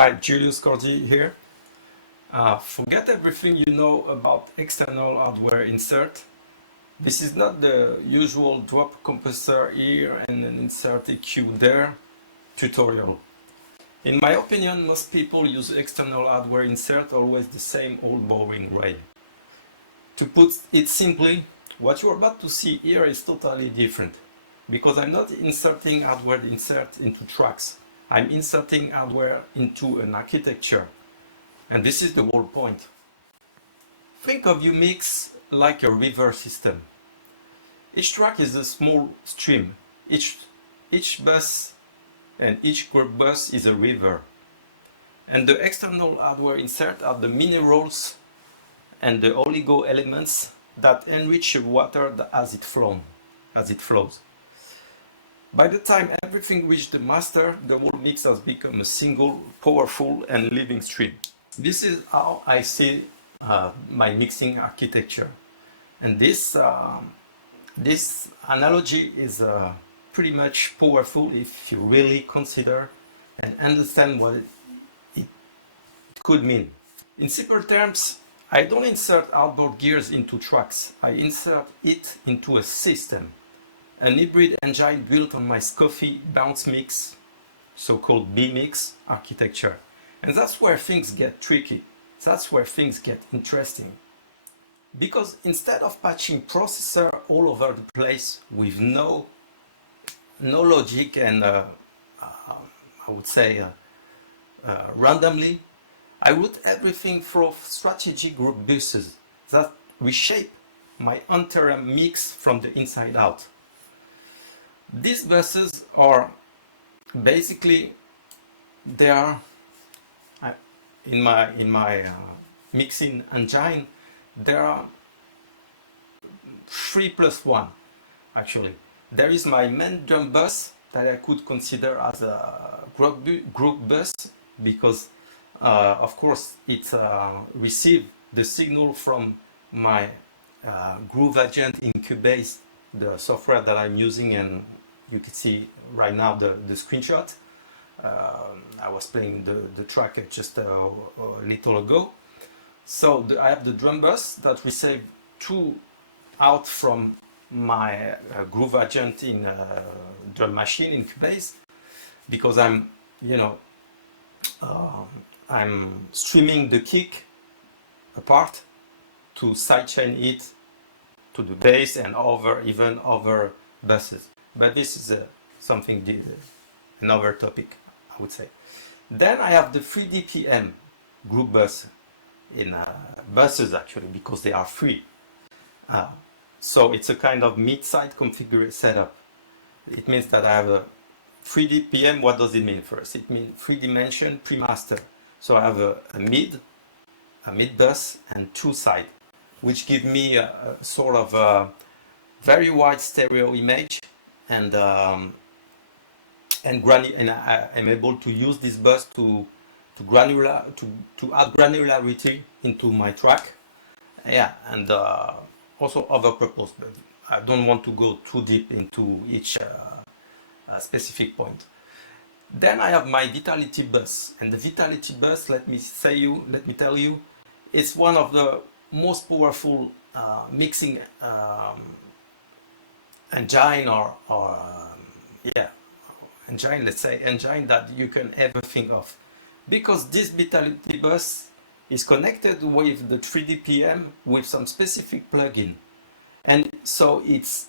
Hi, Julius Cordi here. Forget everything you know about external hardware insert. This is not the usual drop compressor here and an insert EQ there tutorial. In my opinion, most people use external hardware insert always the same old boring way. To put it simply, what you're about to see here is totally different, because I'm not inserting hardware insert into tracks. I'm inserting hardware into an architecture, and this is the whole point. Think of your mix like a river system. Each track is a small stream. Each bus and each group bus is a river. And the external hardware insert are the minerals and the oligo elements that enrich the water as it flows. By the time everything reached the master, the whole mix has become a single, powerful and living stream. This is how I see my mixing architecture. And this analogy is pretty much powerful if you really consider and understand what it could mean. In simple terms, I don't insert outboard gears into tracks. I insert it into a system. An hybrid engine built on my SKOFI bounce mix, so-called B mix architecture. And that's where things get tricky. That's where things get interesting. Because instead of patching processor all over the place with no logic and I would say randomly, I route everything through strategic group buses that reshape my entire mix from the inside out. These buses are basically, they are in my mixing engine, there are 3+1 actually. There is my main drum bus that I could consider as a group bus because of course it receives the signal from my Audient in Cubase, the software that I'm using, and you can see right now the screenshot. I was playing the track just a little ago. So I have the drum bus that receives two out from my Audient in drum machine in Cubase, because I'm streaming the kick apart to sidechain it to the bass and even over buses. But this is another topic, I would say. Then I have the 3D PM group bus in buses actually, because they are free. So it's a kind of mid-side configured setup. It means that I have a 3D PM. What does it mean first? It means 3-dimension pre-master. So I have a mid bus and two side, which give me a sort of a very wide stereo image, and I'm able to use this bus to add granularity into my track. Yeah, and also other purpose, but I don't want to go too deep into each specific point. Then I have my Vitality bus, and the Vitality bus, let me tell you, it's one of the most powerful mixing engine engine that you can ever think of, because this Vitality bus is connected with the 3D PM with some specific plugin, and so it's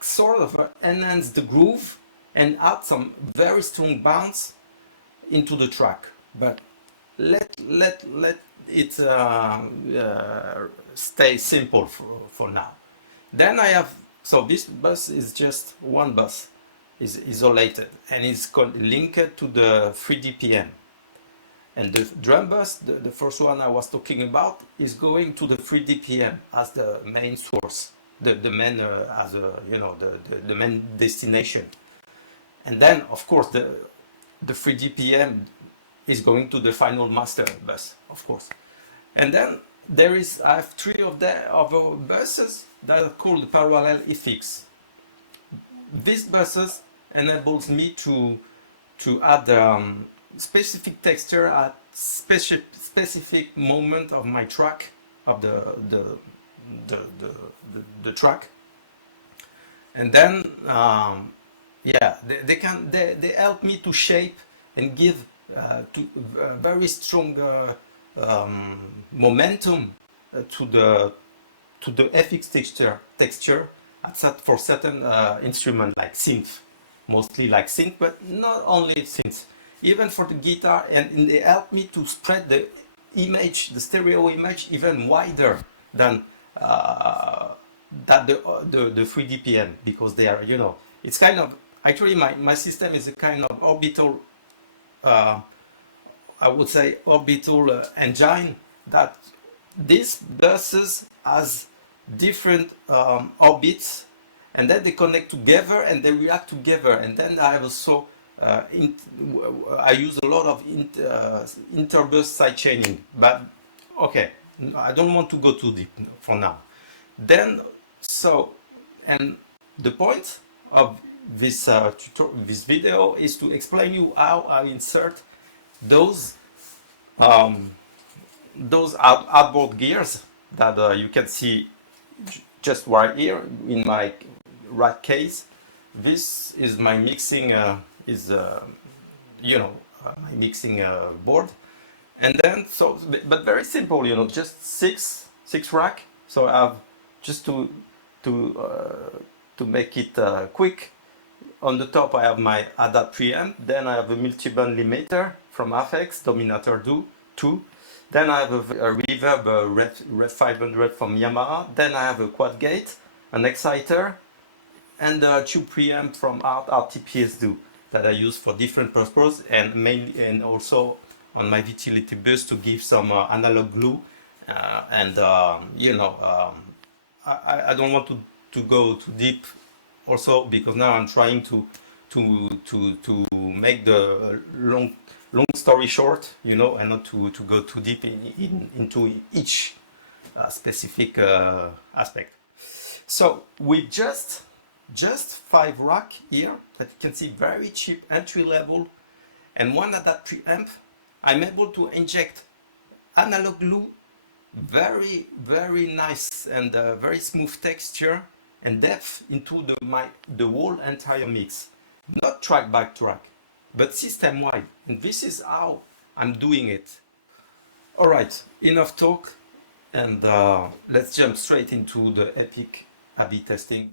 sort of enhance the groove and add some very strong bounce into the track. But let it stay simple for now. Then I have, so this bus is just one bus, is isolated, and it's linked to the 3D PM. And the drum bus, the first one I was talking about, is going to the 3D PM as the main source, the main as a, you know, the main destination. And then of course the 3D PM is going to the final master bus, of course. And then I have three of the other buses that are called parallel FX. These buses enables me to add specific texture at specific moment of my track, of the track. And then yeah, they help me to shape and give very strong momentum to the FX texture for certain instruments like synth, mostly like synth, but not only synth, even for the guitar. And they help me to spread the image, the stereo image, even wider than the 3D PM, because they are, you know, it's kind of, actually my system is a kind of orbital, I would say orbital engine, that these buses has different orbits, and then they connect together and they react together. And then I have also I use a lot of interbus sidechaining, but okay, I don't want to go too deep for now. Then and the point of this this video is to explain you how I insert those outboard gears that you can see just right here in my right case. This is my mixing you know, my mixing board. And then but very simple, you know, just six rack. So I have, just to make it quick, on the top I have my ADAT preamp, then I have a multi-band limiter from Afex, Dominator 2, then I have a reverb Red 500 from Yamaha, then I have a quad gate, an exciter, and a tube preamp from RTPS2 that I use for different purposes, and mainly, and also on my utility bus to give some analog glue, you know, I don't want to go too deep also, because now I'm trying to make the long story short, you know, and not to go too deep into each specific aspect. So with just 5 rack here that you can see, very cheap entry level, and one ADAT preamp, I'm able to inject analog glue, very nice and very smooth texture and depth into the whole entire mix, not track by track, but system wide. And this is how I'm doing it. All right, enough talk, and let's jump straight into the epic A/B testing.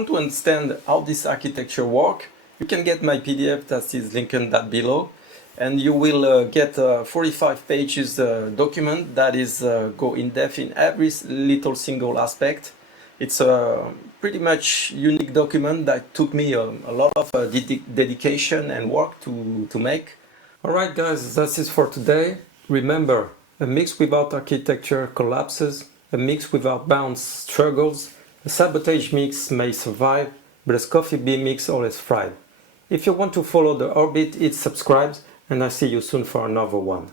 want to understand how this architecture works, you can get my PDF that is linked that below, and you will get a 45 pages document that is go in depth in every little single aspect. It's a pretty much unique document that took me a lot of dedication and work to make. Alright guys, that's it for today. Remember, a mix without architecture collapses, a mix without bounds struggles, a sabotage mix may survive, but a SKOFI B mix always thrives. If you want to follow the orbit, hit subscribe, and I'll see you soon for another one.